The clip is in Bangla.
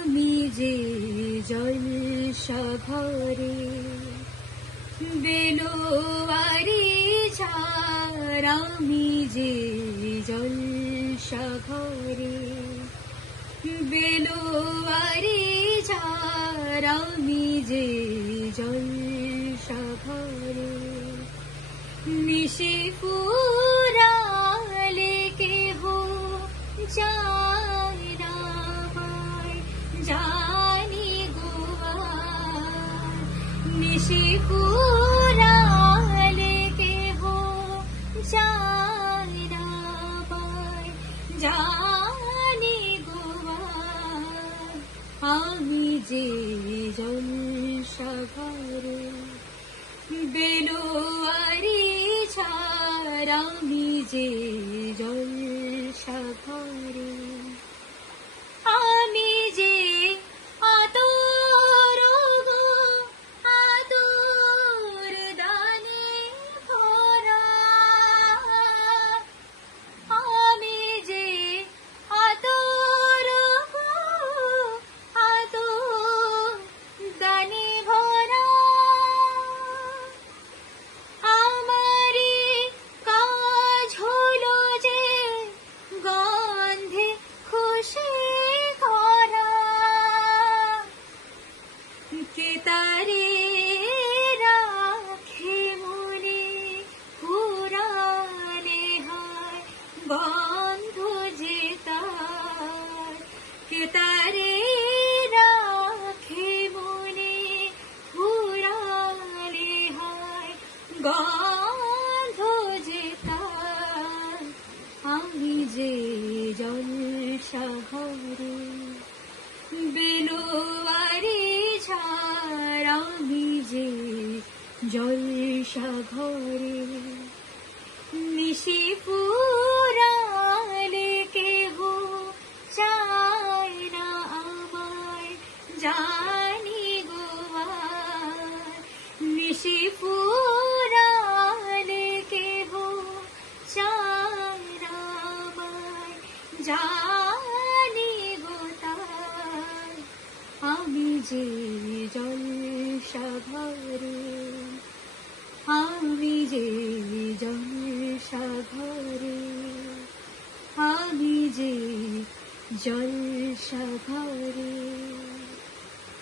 আমি যে জলসাঘরে বেলোয়ারি ঝাড়, আমি যে জলসাঘরে বেলোয়ারি ঝাড়, আমি যে জলসাঘরে নিশি ফুরালে কেহ যায় না হয়, জানি গোয়ার নিশি ফুরালে কেহ যায় না হয়, জানি গোয়ার আমি যে জলসাঘরে বেলোয়ারি ঝাড়, আমি যে জলসাঘরে আমি যে আতর গো আতর দানে ভরা, আমি যে আতর গো আতর দানে ভরা, আমারি কাজ হলো যে গন্ধে খুশি করা, কেতারে রাখে মনে পুরানে হয় গন্ধ যে তার, কেতারে রাখে মনে পুরানে হয় গন্ধ যে তার, আমি যে জলসাঘরে বেলোয়ারি ঝাড়, আমি যে জলসাঘরে নিশি ফুরালে কেহ যায় না আমায়, জানি গোয়ার নিশি ফুরালে কেহ যায় না আমায়, জানি গোতার আমি যে জলসাঘরে, আমি যে জলসাঘরে, আমি যে জলসাঘরে।